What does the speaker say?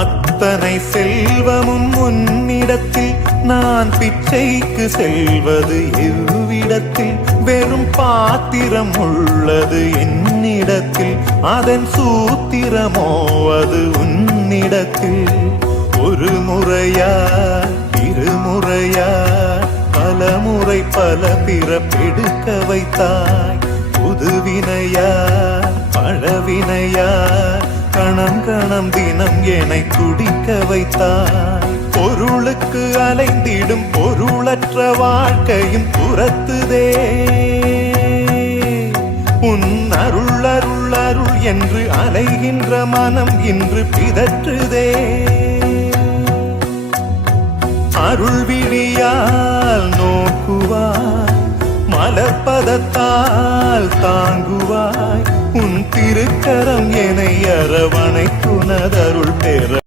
அத்தனை செல்வமும் உன்னிடத்தில், நான் பிச்சைக்கு செல்வது எவ்விடத்தில்? வெறும் பாத்திரம் உள்ளது என்னிடத்தில், அதன் சூத்திரமோ அது உன்னிடத்தில். ஒரு முறையா இருமுறையா பல முறை பல பிறப்பெடுக்க வைத்தாய். புதுவினையா பழவினையா கணம் கணம் தினம் என்னை துடிக்க வைத்தாய். பொருளுக்கு அலைந்திடும் பொருளற்ற வாழ்க்கையும் துரத்துதே. உன் அருள் அருள் அருள் என்று அலைகின்ற மனம் இன்று பிதற்றுதே. அருள் விழியால் நோக்குவாய், மலர்பதத்தால் தாங்குவாய். உன் திருக்கரம் என்னை அரவணைத்துனதருள் பெற